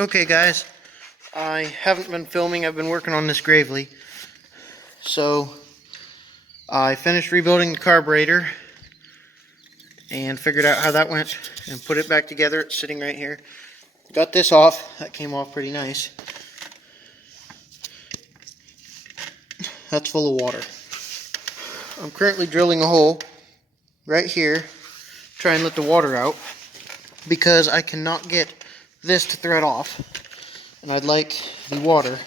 Okay guys, I haven't been filming. I've been working on this Gravely. So I finished rebuilding the carburetor and figured out how that went and put it back together. It's sitting right here. Got this off. That came off pretty nice. That's full of water. I'm currently drilling a hole right here, try and let the water out, because I cannot get this to thread off, and I'd like the water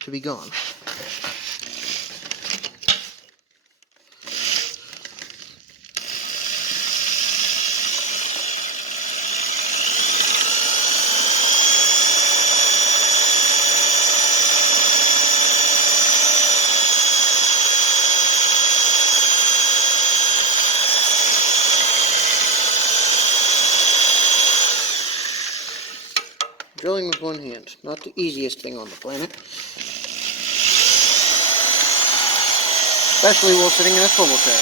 to be gone. Drilling with one hand, not the easiest thing on the planet. Especially while sitting in a swivel chair.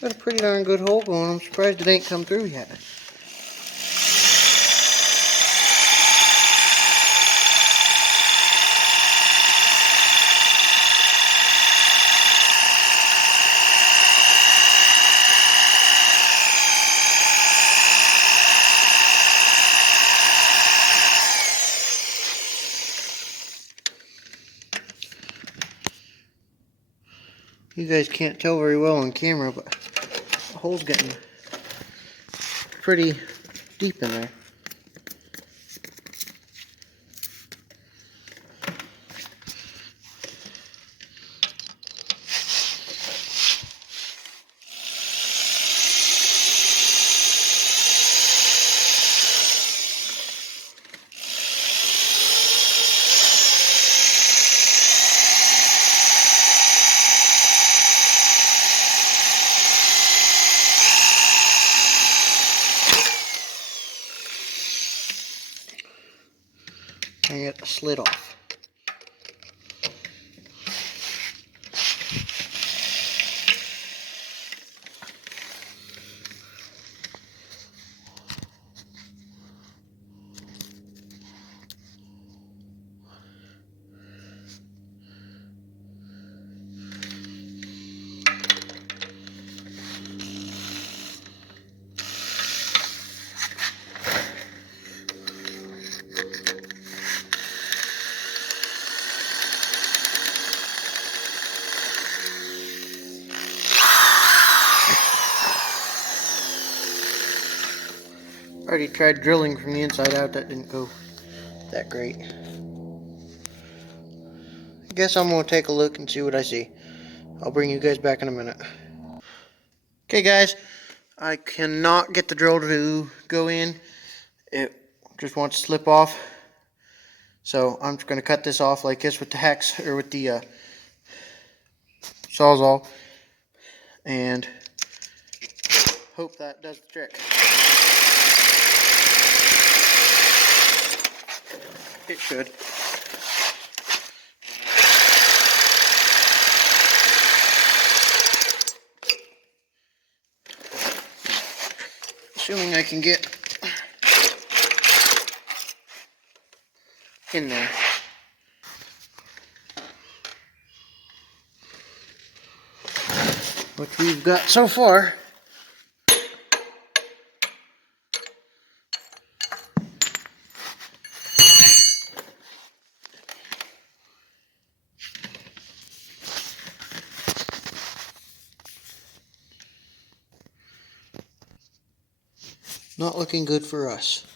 Got a pretty darn good hole going. I'm surprised it ain't come through yet. You guys can't tell very well on camera, but the hole's getting pretty deep in there. And get the slit off. Already tried drilling from the inside out. That didn't go that great. I guess I'm going to take a look and see what I see. I'll bring you guys back in a minute. Okay guys, I cannot get the drill to go in. It just wants to slip off. So I'm just going to cut this off like this with the hex, or with the Sawzall, and hope that does the trick. It should. Assuming I can get in there. Which we've got so far. Not looking good for us.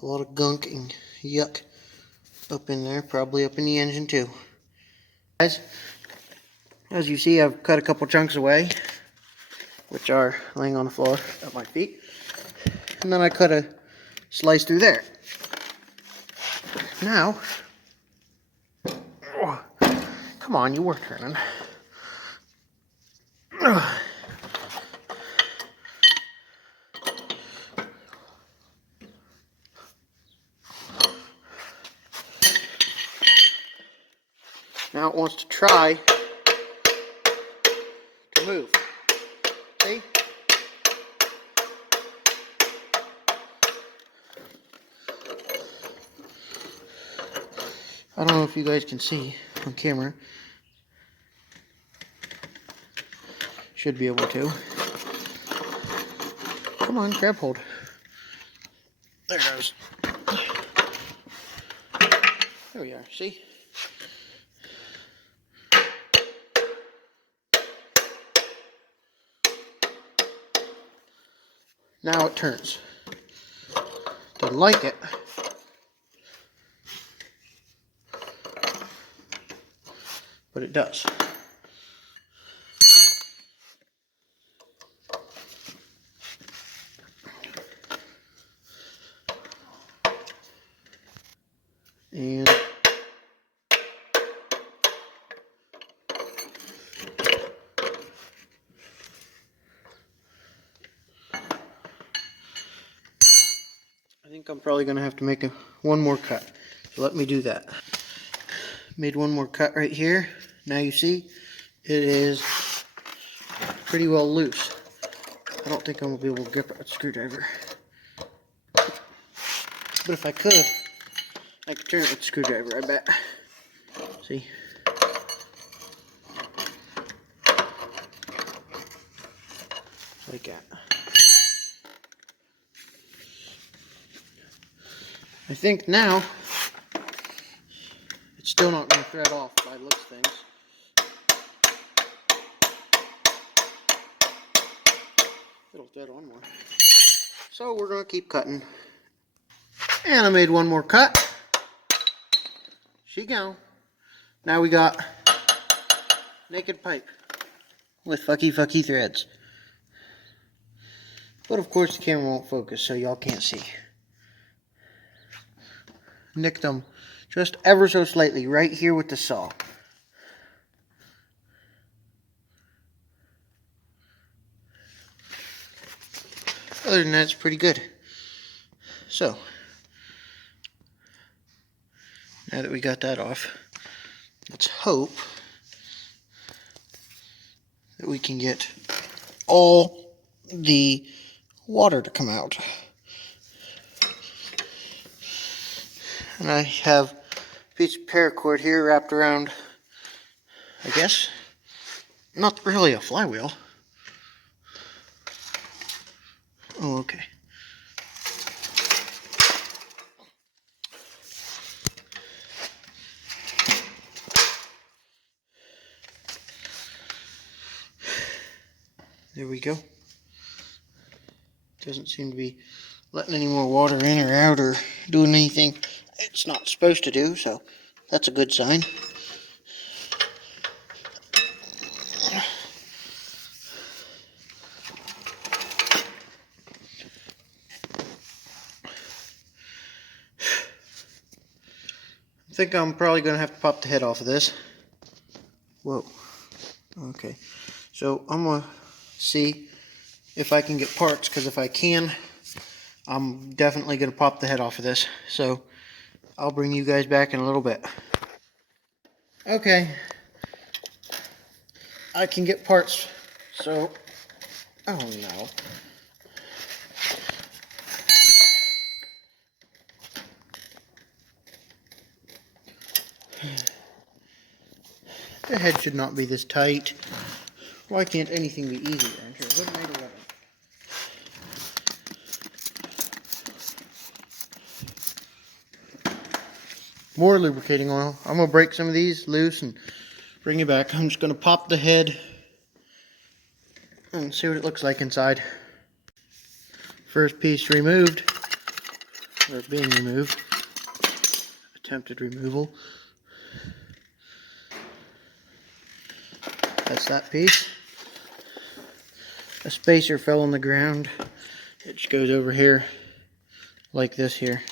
A lot of gunk and yuck up in there, probably up in the engine too. Guys, As you see, I've cut a couple chunks away, which are laying on the floor at my feet. And then I cut a slice through there. Now, oh, come on, you were turning. Now it wants to try to move. See? I don't know if you guys can see on camera. Should be able to. Come on, grab hold. There it goes. There we are, see? Now it turns. Doesn't like it. But it does. And I think I'm probably going to have to make one more cut. So let me do that. Made one more cut right here. Now you see it is pretty well loose. I don't think I'm going to be able to grip it with a screwdriver. But if I could turn it with a screwdriver, I bet. See? Like that. I think now it's still not going to thread off by the looks of things. It'll thread on more. So we're going to keep cutting. And I made one more cut. She go. Now we got naked pipe with fucky threads. But of course the camera won't focus, so y'all can't see. Nicked them just ever so slightly right here with the saw. Other than that, it's pretty good. So, now that we got that off, let's hope that we can get all the water to come out. And I have a piece of paracord here wrapped around, I guess, not really a flywheel. Oh, okay. There we go. Doesn't seem to be letting any more water in or out or doing anything it's not supposed to do, so that's a good sign. I think I'm probably going to have to pop the head off of this. Whoa. Okay. So I'm going to see if I can get parts, because if I can, I'm definitely going to pop the head off of this. So I'll bring you guys back in a little bit. Okay. I can get parts. So, oh no. The head should not be this tight. Why can't anything be easier? What made it rubber? More lubricating oil. I'm going to break some of these loose and bring it back. I'm just going to pop the head and see what it looks like inside. First piece removed, or being removed. Attempted removal. That's that piece. A spacer fell on the ground. It just goes over here like this here.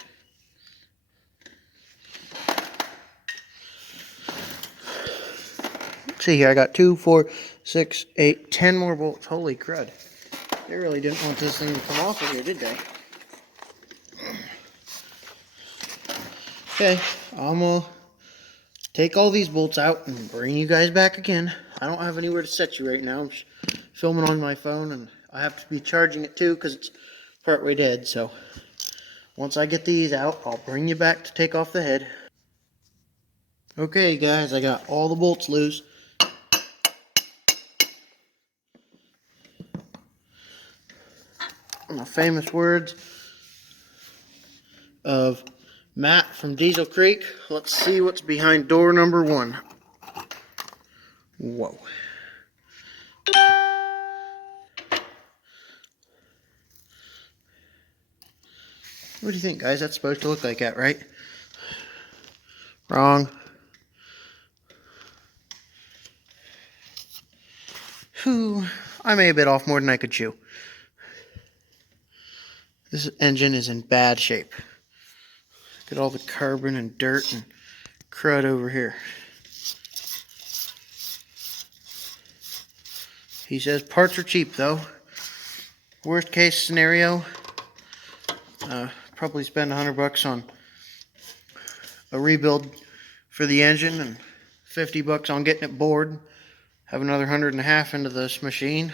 See here, I got 2, 4, 6, 8, 10 more bolts. Holy crud. They really didn't want this thing to come off of here, did they? Okay, I'm going to take all these bolts out and bring you guys back again. I don't have anywhere to set you right now. I'm filming on my phone, and I have to be charging it too because it's partway dead. So once I get these out, I'll bring you back to take off the head. Okay guys, I got all the bolts loose. My famous words of Matt from Diesel Creek. Let's see what's behind door number 1. Whoa. What do you think, guys? That's supposed to look like that, right? Wrong. Whew. I may have bit off more than I could chew. This engine is in bad shape. Look at all the carbon and dirt and crud over here. He says parts are cheap though. Worst case scenario, probably spend $100 on a rebuild for the engine and $50 on getting it bored. Have another $150 into this machine.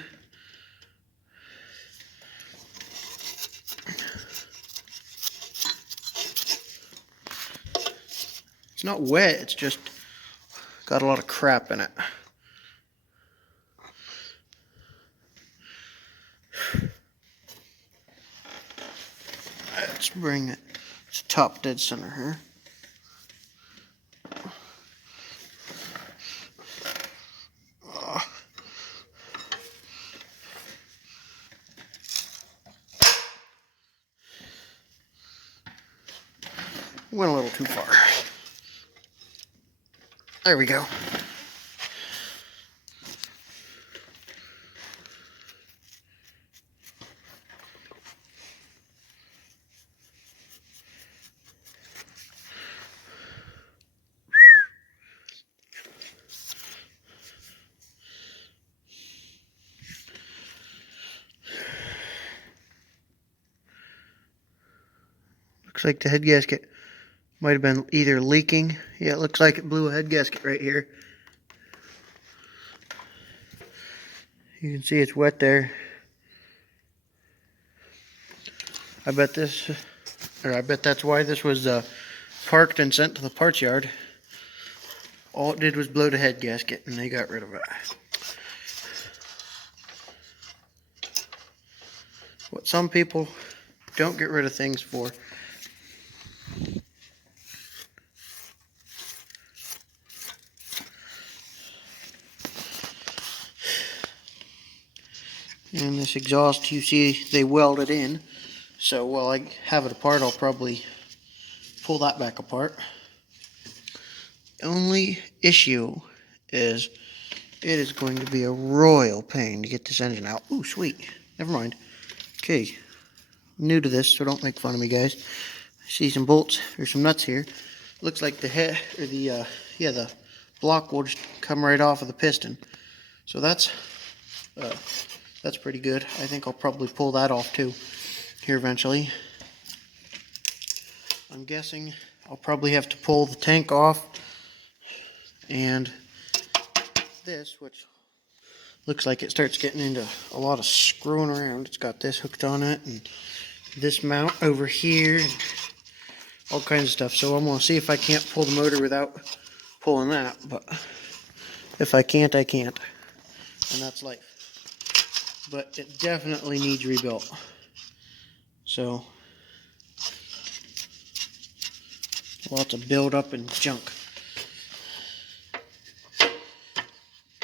It's not wet, it's just got a lot of crap in it. Let's bring it to top dead center here. Went a little too far. There we go. Looks like the head gasket might have been either leaking. Yeah, it looks like it blew a head gasket right here. You can see it's wet there. I bet that's why this was parked and sent to the parts yard. All it did was blow the head gasket and they got rid of it. What some people don't get rid of things for. And this exhaust, you see they welded in. So while I have it apart, I'll probably pull that back apart. The only issue is it is going to be a royal pain to get this engine out. Ooh, sweet. Never mind. Okay. New to this, so don't make fun of me, guys. I see some bolts or some nuts here. Looks like the head or the block will just come right off of the piston. So that's pretty good. I think I'll probably pull that off too here eventually. I'm guessing I'll probably have to pull the tank off and this, which looks like it starts getting into a lot of screwing around. It's got this hooked on it and this mount over here and all kinds of stuff. So I'm going to see if I can't pull the motor without pulling that, but if I can't, I can't, and that's life. But it definitely needs rebuilt. So lots of buildup and junk.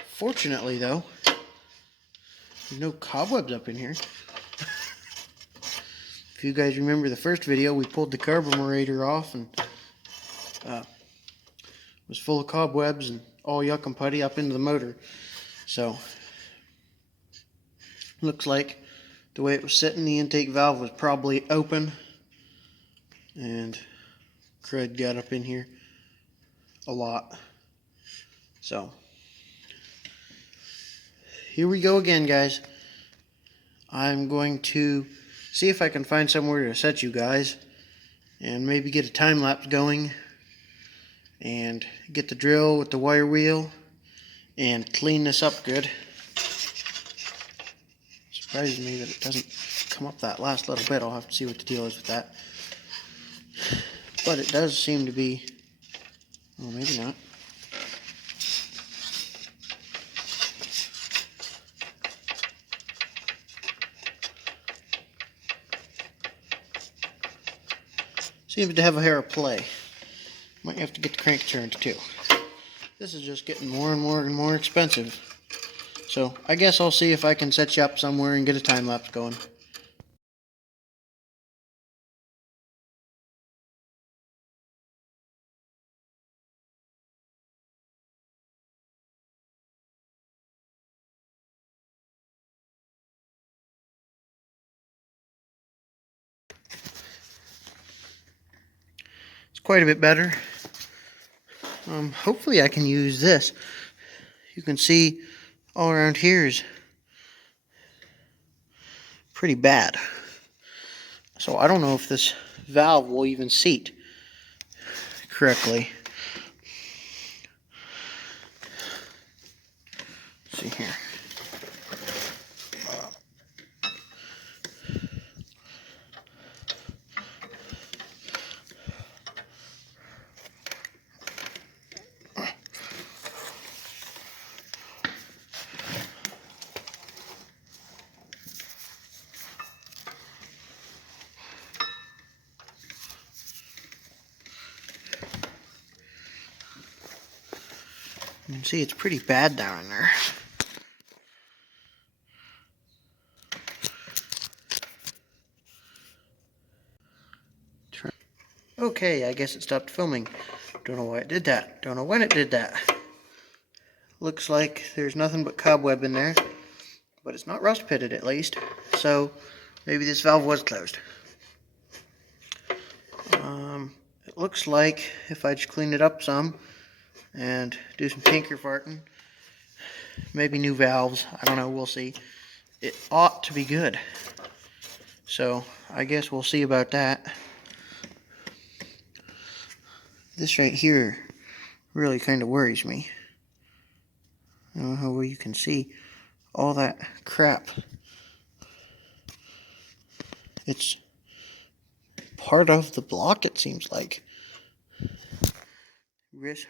Fortunately though, there's no cobwebs up in here. If you guys remember the first video, we pulled the carburetor off and it was full of cobwebs and all yuck and putty up into the motor. So, looks like the way it was sitting, the intake valve was probably open, and crud got up in here a lot. So, here we go again, guys. I'm going to see if I can find somewhere to set you guys, and maybe get a time lapse going, and get the drill with the wire wheel, and clean this up good. Surprises me that it doesn't come up that last little bit. I'll have to see what the deal is with that. But it does seem to be, well, maybe not. Seems to have a hair of play. Might have to get the crank turned too. This is just getting more and more expensive. So I guess I'll see if I can set you up somewhere and get a time lapse going. It's quite a bit better. Hopefully I can use this. You can see all around here is pretty bad. So I don't know if this valve will even seat correctly. Let's see here. You can see it's pretty bad down in there. Okay, I guess it stopped filming. Don't know why it did that. Don't know when it did that. Looks like there's nothing but cobweb in there, but it's not rust pitted at least. So maybe this valve was closed. It looks like if I just clean it up some and do some tinker farting, maybe new valves, I don't know, we'll see. It ought to be good. So I guess we'll see about that. This right here really kind of worries me. I don't know how well you can see all that crap. It's part of the block, it seems like.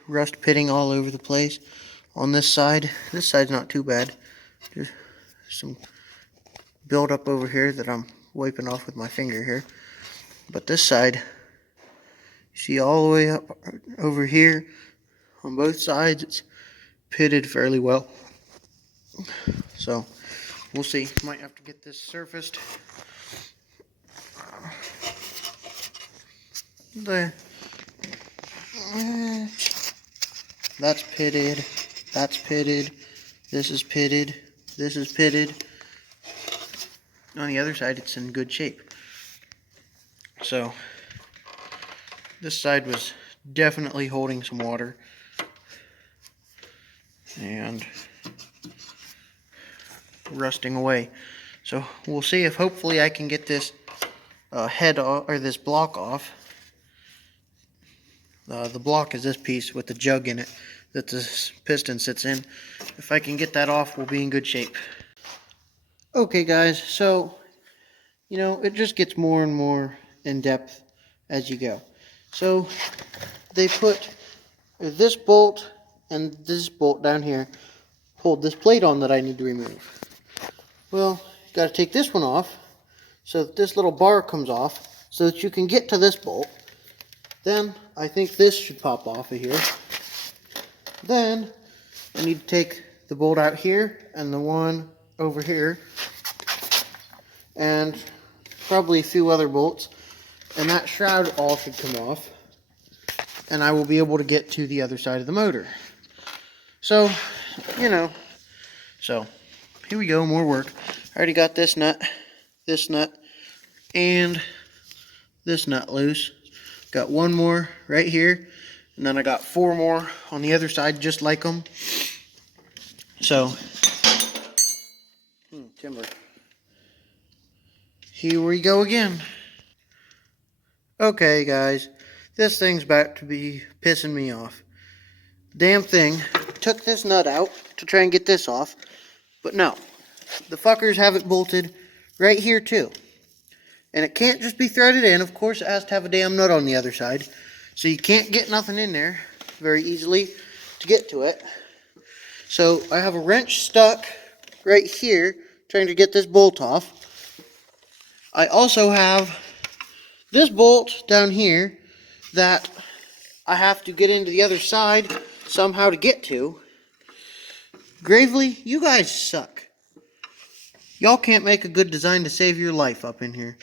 Rust pitting all over the place. On this side, this side's not too bad. There's some buildup over here that I'm wiping off with my finger here. But this side, see all the way up over here on both sides, it's pitted fairly well. So we'll see. Might have to get this surfaced. That's pitted. That's pitted. This is pitted. This is pitted. On the other side, it's in good shape. So this side was definitely holding some water, and rusting away. So we'll see if hopefully I can get this head off, or this block off. The block is this piece with the jug in it that this piston sits in. If I can get that off, we'll be in good shape. Okay guys, so you know, it just gets more and more in depth as you go. So they put this bolt and this bolt down here hold this plate on that I need to remove. Well, you got to take this one off so that this little bar comes off so that you can get to this bolt. Then I think this should pop off of here. Then I need to take the bolt out here and the one over here and probably a few other bolts, and that shroud all should come off, and I will be able to get to the other side of the motor. So, you know, So here we go, more work. I already got this nut, and this nut loose. Got one more right here, and then I got 4 more on the other side just like them. So, timber. Here we go again. Okay guys, this thing's about to be pissing me off. Damn thing took this nut out to try and get this off, but no, the fuckers have it bolted right here too. And it can't just be threaded in, of course it has to have a damn nut on the other side. So you can't get nothing in there very easily to get to it. So I have a wrench stuck right here trying to get this bolt off. I also have this bolt down here that I have to get into the other side somehow to get to. Gravely, you guys suck. Y'all can't make a good design to save your life up in here.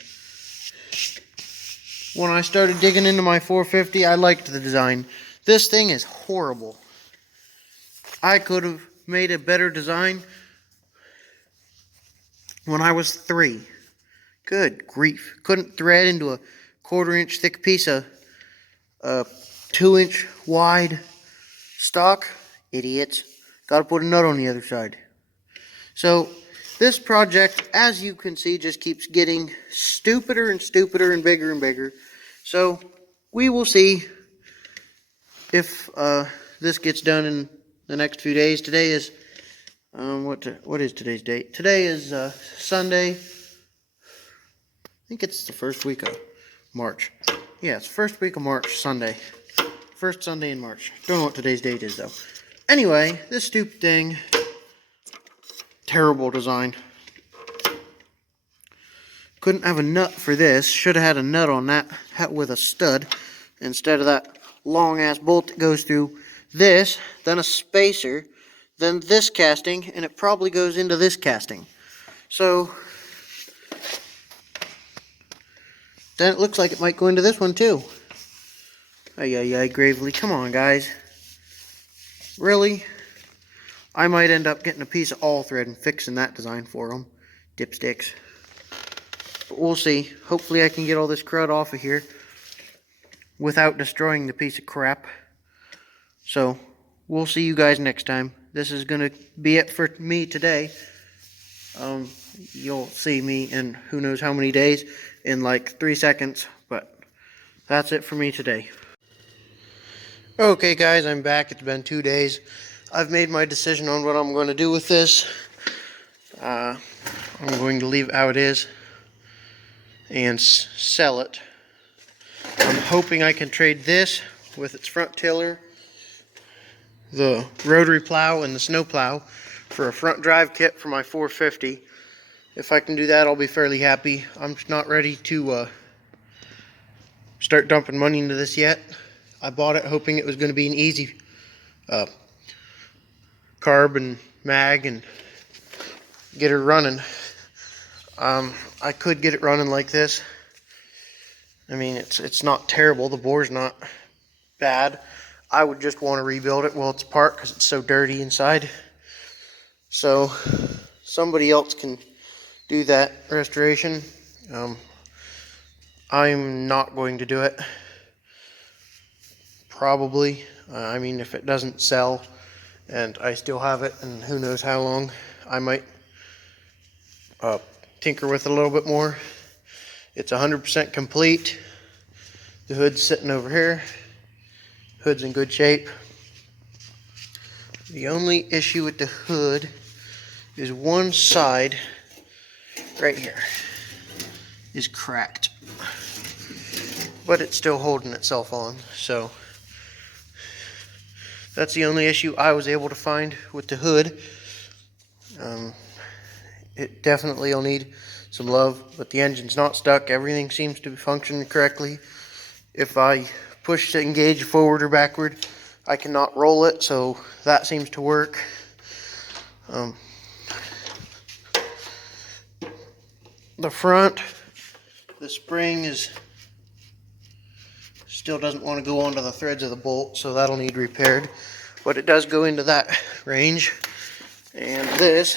When I started digging into my 450, I liked the design. This thing is horrible. I could have made a better design when I was 3. Good grief. Couldn't thread into a 1/4 inch thick piece of 2 inch wide stock. Idiots. Gotta put a nut on the other side. So this project, as you can see, just keeps getting stupider and stupider and bigger. So we will see if this gets done in the next few days. Today is, what is today's date? Today is Sunday. I think it's the first week of March. Yeah, it's first week of March, Sunday. First Sunday in March. Don't know what today's date is though. Anyway, this stupid thing, terrible design. Couldn't have a nut for this. Should have had a nut on that with a stud instead of that long ass bolt that goes through this, then a spacer, then this casting, and it probably goes into this casting. So then it looks like it might go into this one too. Ay, Gravely. Come on, guys. Really? I might end up getting a piece of all thread and fixing that design for them. Dipsticks. But we'll see. Hopefully I can get all this crud off of here without destroying the piece of crap. So, we'll see you guys next time. This is going to be it for me today. You'll see me in who knows how many days in like 3 seconds. But that's it for me today. Okay guys, I'm back. It's been 2 days. I've made my decision on what I'm going to do with this. I'm going to leave it how it is and sell it. I'm hoping I can trade this with its front tiller, the rotary plow, and the snow plow for a front drive kit for my 450. If I can do that, I'll be fairly happy. I'm not ready to start dumping money into this yet. I bought it hoping it was going to be an easy carb and mag and get her running. I could get it running like this. I mean, it's not terrible. The bore's not bad. I would just want to rebuild it while it's apart because it's so dirty inside. So somebody else can do that restoration. I'm not going to do it. Probably. I mean, if it doesn't sell and I still have it and who knows how long, I might tinker with it a little bit more. It's 100% complete. The hood's sitting over here. Hood's in good shape. The only issue with the hood is one side right here is cracked, but it's still holding itself on. So that's the only issue I was able to find with the hood. It definitely will need some love, but the engine's not stuck. Everything seems to be functioning correctly. If I push to engage forward or backward, I cannot roll it, so that seems to work. The front, the spring still doesn't want to go onto the threads of the bolt, so that'll need repaired. But it does go into that range. And this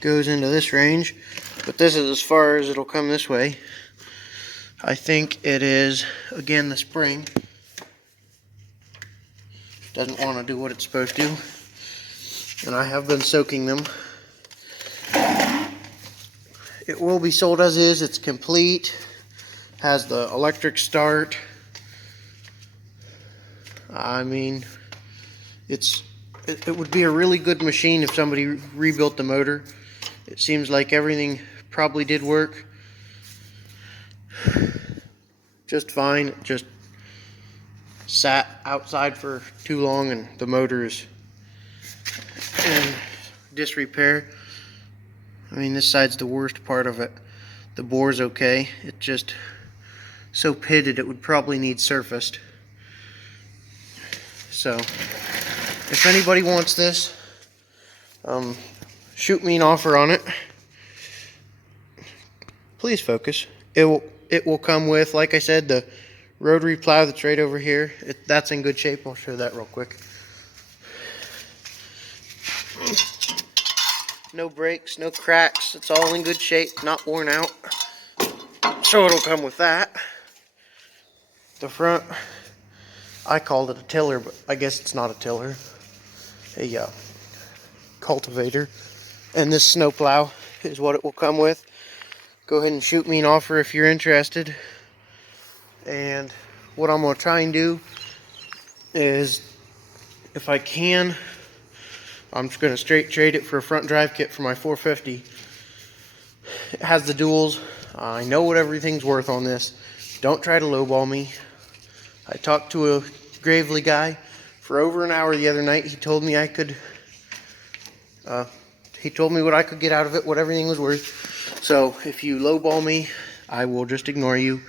goes into this range, but this is as far as it'll come this way. I think it is, again, the spring doesn't want to do what it's supposed to, and I have been soaking them. It will be sold as is. It's complete, has the electric start. I mean, it would be a really good machine if somebody rebuilt the motor. It seems like everything probably did work just fine. It just sat outside for too long and the motor is in disrepair. I mean, this side's the worst part of it. The bore's okay. It's just so pitted it would probably need surfaced. So if anybody wants this, shoot me an offer on it. Please focus. It will come with, like I said, the rotary plow that's right over here. That's in good shape. I'll show that real quick. No breaks, no cracks. It's all in good shape, not worn out. So it'll come with that. The front, I called it a tiller, but I guess it's not a tiller. A cultivator. And this snowplow is what it will come with. Go ahead and shoot me an offer if you're interested. And what I'm going to try and do is, if I can, I'm just going to straight trade it for a front drive kit for my 450. It has the duals. I know what everything's worth on this. Don't try to lowball me. I talked to a Gravely guy for over an hour the other night. He told me I could, he told me what I could get out of it, what everything was worth. So if you lowball me, I will just ignore you.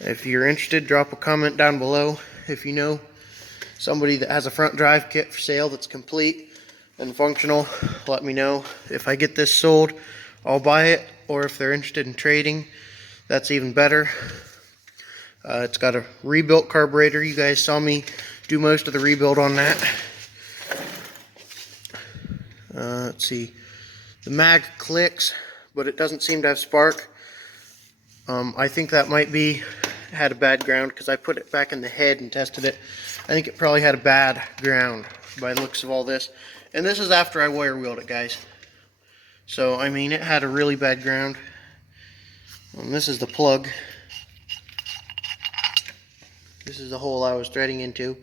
If you're interested, drop a comment down below. If you know somebody that has a front drive kit for sale that's complete and functional, let me know. If I get this sold, I'll buy it, or if they're interested in trading, that's even better. It's got a rebuilt carburetor. You guys saw me do most of the rebuild on that. Let's see. The mag clicks, but it doesn't seem to have spark. I think that might be had a bad ground because I put it back in the head and tested it. I think it probably had a bad ground by the looks of all this. And this is after I wire wheeled it, guys. So, I mean, it had a really bad ground. And this is the plug. This is the hole I was threading into.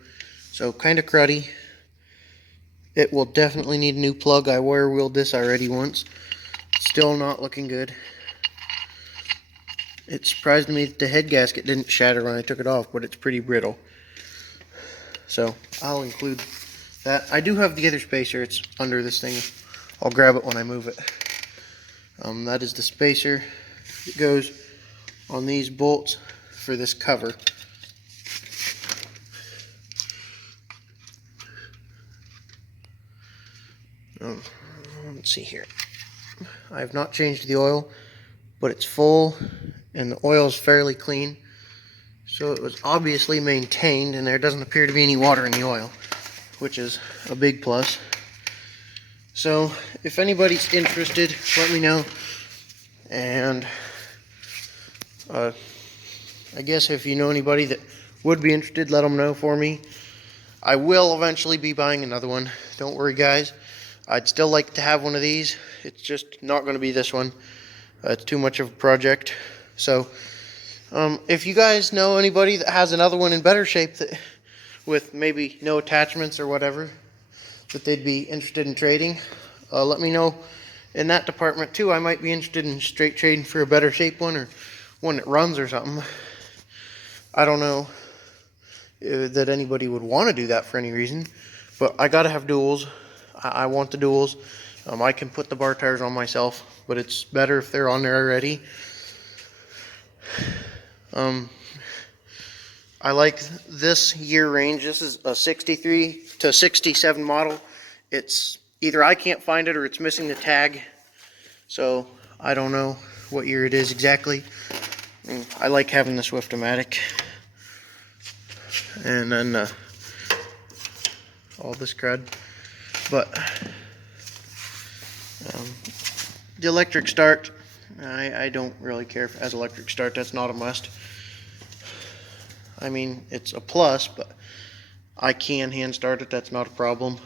So, kind of cruddy. It will definitely need a new plug. I wire wheeled this already once. Still not looking good. It surprised me that the head gasket didn't shatter when I took it off, but it's pretty brittle. So, I'll include that. I do have the other spacer. It's under this thing. I'll grab it when I move it. That is the spacer that goes on these bolts for this cover. Let's see here. I have not changed the oil, but it's full and the oil is fairly clean. So it was obviously maintained, and there doesn't appear to be any water in the oil, which is a big plus. So if anybody's interested, let me know. And I guess if you know anybody that would be interested, let them know for me. I will eventually be buying another one. Don't worry, guys. I'd still like to have one of these. It's just not going to be this one. It's too much of a project. So if you guys know anybody that has another one in better shape, that with maybe no attachments or whatever, that they'd be interested in trading, let me know in that department too. I might be interested in straight trading for a better shape one, or one that runs or something. I don't know that anybody would want to do that for any reason, but I gotta have duals. I want the duals. I can put the bar tires on myself, but it's better if they're on there already. I like this year range. This is a 63 to 67 model. It's either I can't find it or it's missing the tag. So I don't know what year it is exactly. I like having the Swift-O-Matic. And then all this crud. But the electric start, I don't really care if it has electric start. That's not a must. I mean, it's a plus, but I can hand start it. That's not a problem.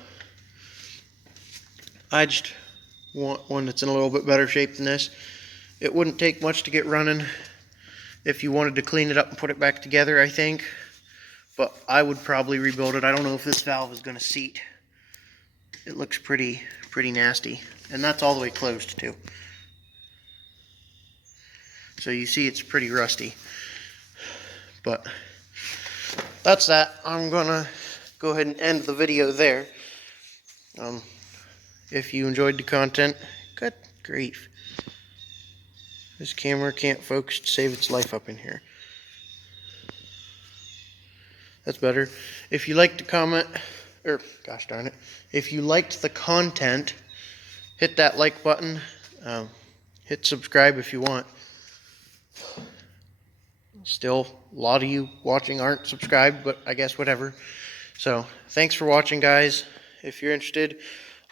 I just want one that's in a little bit better shape than this. It wouldn't take much to get running if you wanted to clean it up and put it back together, I think. But I would probably rebuild it. I don't know if this valve is going to seat. It looks pretty nasty. And that's all the way closed too. So you see it's pretty rusty. But that's that. I'm going to go ahead and end the video there. If you enjoyed the content, good grief. This camera can't focus to save its life up in here. That's better. If you liked the comment, or gosh darn it, if you liked the content, hit that like button. Hit subscribe if you want. Still, a lot of you watching aren't subscribed, but I guess whatever. So, thanks for watching, guys. If you're interested,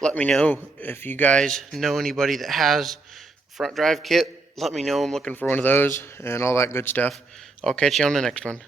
let me know. If you guys know anybody that has a front drive kit, let me know. I'm looking for one of those and all that good stuff. I'll catch you on the next one.